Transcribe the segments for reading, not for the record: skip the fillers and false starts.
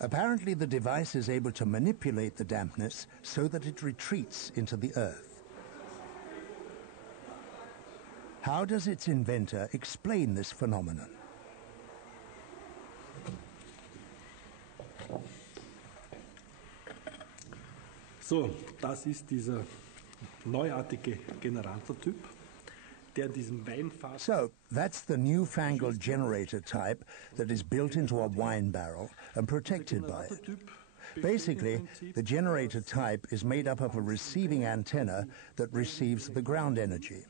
Apparently, the device is able to manipulate the dampness so that it retreats into the earth. How does its inventor explain this phenomenon? So, das ist dieser neuartige Generatortyp, der in diesem Weinfass. So, that's the newfangled generator type that is built into a wine barrel and protected by it. Basically, the generator type is made up of a receiving antenna that receives the ground energy.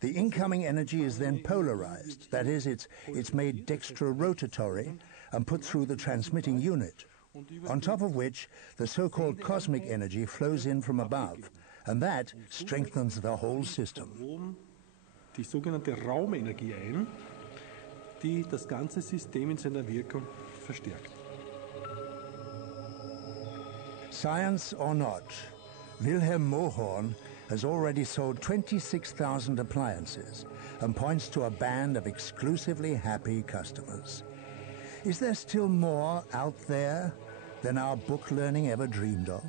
The incoming energy is then polarized, that is, it's made dextrorotatory and put through the transmitting unit, on top of which the so-called cosmic energy flows in from above, and that strengthens the whole system. Die sogenannte Raumenergie ein, die das ganze System in seiner Wirkung verstärkt. Science or not, Wilhelm Mohorn has already sold 26,000 appliances and points to a band of exclusively happy customers. Is there still more out there than our book learning ever dreamed of?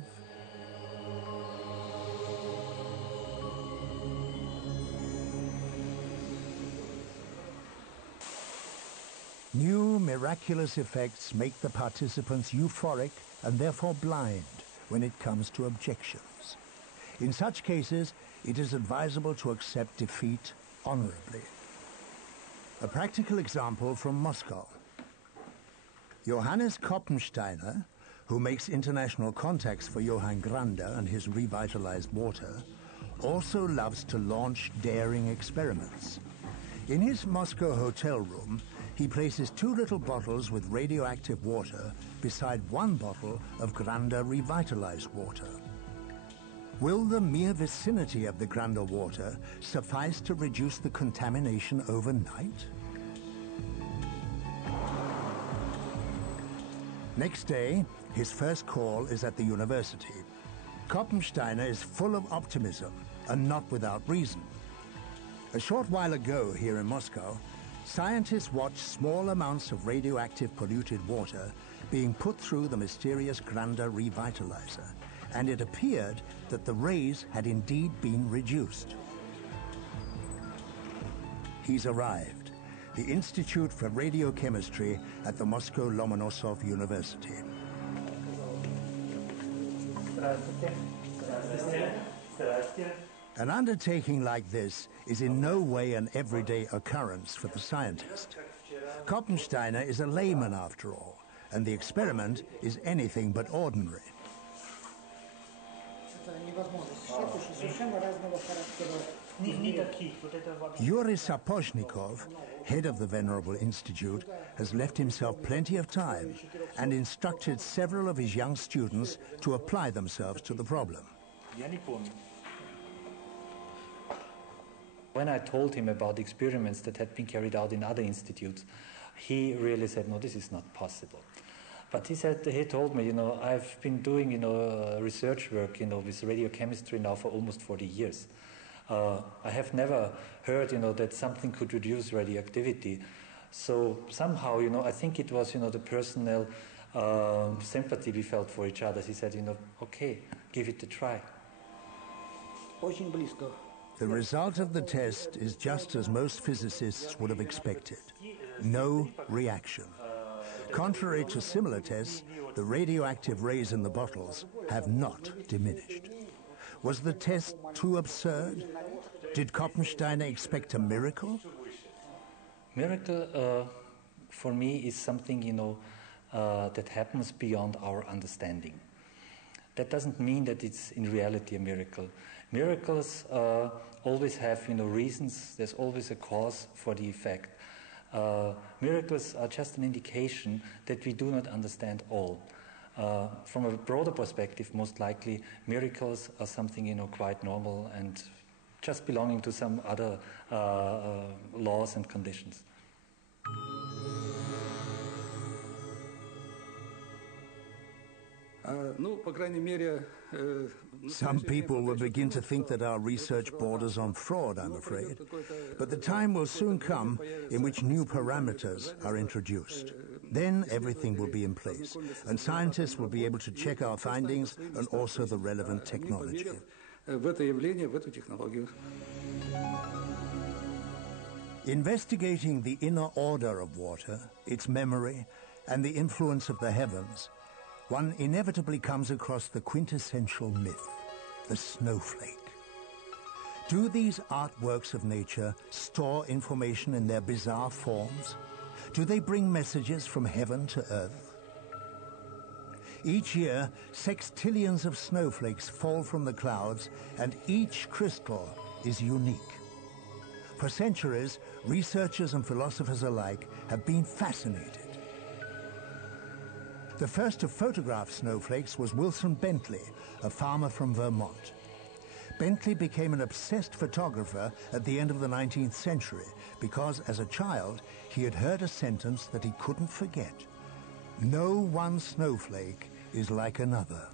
New miraculous effects make the participants euphoric and therefore blind when it comes to objections. In such cases, it is advisable to accept defeat honorably. A practical example from Moscow. Johannes Koppensteiner, who makes international contacts for Johann Grander and his revitalized water, also loves to launch daring experiments. In his Moscow hotel room, he places 2 little bottles with radioactive water beside 1 bottle of Grander revitalized water. Will the mere vicinity of the Grander water suffice to reduce the contamination overnight? Next day, his first call is at the university. Koppensteiner is full of optimism, and not without reason. A short while ago here in Moscow, scientists watched small amounts of radioactive polluted water being put through the mysterious Grander revitalizer, and it appeared that the rays had indeed been reduced. He's arrived, the Institute for Radiochemistry at the Moscow Lomonosov University. An undertaking like this is in no way an everyday occurrence for the scientist. Koppensteiner is a layman after all, and the experiment is anything but ordinary. Yuri Sapochnikov, head of the Venerable Institute, has left himself plenty of time and instructed several of his young students to apply themselves to the problem. When I told him about experiments that had been carried out in other institutes, he really said, no, this is not possible. But he told me, I've been doing, research work, with radiochemistry now for almost 40 years. I have never heard, that something could reduce radioactivity. So somehow, I think it was, the personal sympathy we felt for each other. He said, okay, give it a try. The result of the test is just as most physicists would have expected. No reaction. Contrary to similar tests, the radioactive rays in the bottles have not diminished. Was the test too absurd? Did Koppensteiner expect a miracle? Miracle, for me, is something, that happens beyond our understanding. That doesn't mean that it's in reality a miracle. Miracles always have, reasons. There's always a cause for the effect. Miracles are just an indication that we do not understand all. From a broader perspective, most likely, miracles are something, quite normal and just belonging to some other laws and conditions. Some people will begin to think that our research borders on fraud, I'm afraid. But the time will soon come in which new parameters are introduced. Then everything will be in place, and scientists will be able to check our findings and also the relevant technology. Investigating the inner order of water, its memory, and the influence of the heavens, one inevitably comes across the quintessential myth, the snowflake. Do these artworks of nature store information in their bizarre forms? Do they bring messages from heaven to earth? Each year, sextillions of snowflakes fall from the clouds, and each crystal is unique. For centuries, researchers and philosophers alike have been fascinated. The first to photograph snowflakes was Wilson Bentley, a farmer from Vermont. Bentley became an obsessed photographer at the end of the 19th century because, as a child, he had heard a sentence that he couldn't forget. No one snowflake is like another.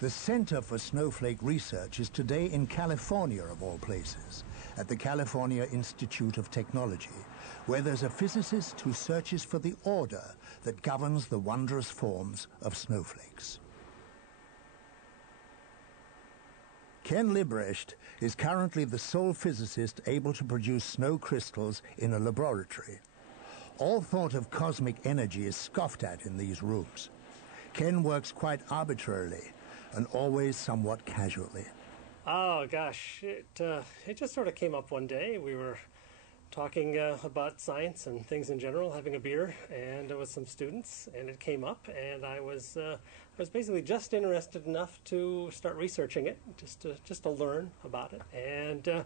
The Center for Snowflake Research is today in California, of all places, at the California Institute of Technology, where there's a physicist who searches for the order that governs the wondrous forms of snowflakes. Ken Librecht is currently the sole physicist able to produce snow crystals in a laboratory. All thought of cosmic energy is scoffed at in these rooms. Ken works quite arbitrarily and always somewhat casually. Oh gosh, it just sort of came up one day. We were talking about science and things in general, having a beer, and with some students, and it came up, and I was basically just interested enough to start researching it, just to learn about it, and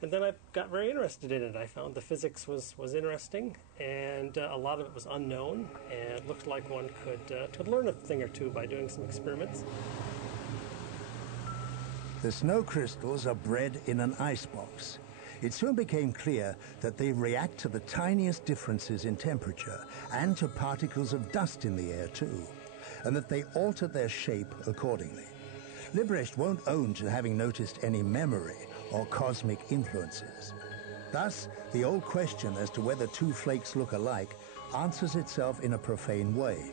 then I got very interested in it. I found the physics was interesting, and a lot of it was unknown, and it looked like one could learn a thing or two by doing some experiments. The snow crystals are bred in an icebox. It soon became clear that they react to the tiniest differences in temperature and to particles of dust in the air too, and that they alter their shape accordingly. Librecht won't own to having noticed any memory or cosmic influences. Thus, the old question as to whether two flakes look alike answers itself in a profane way.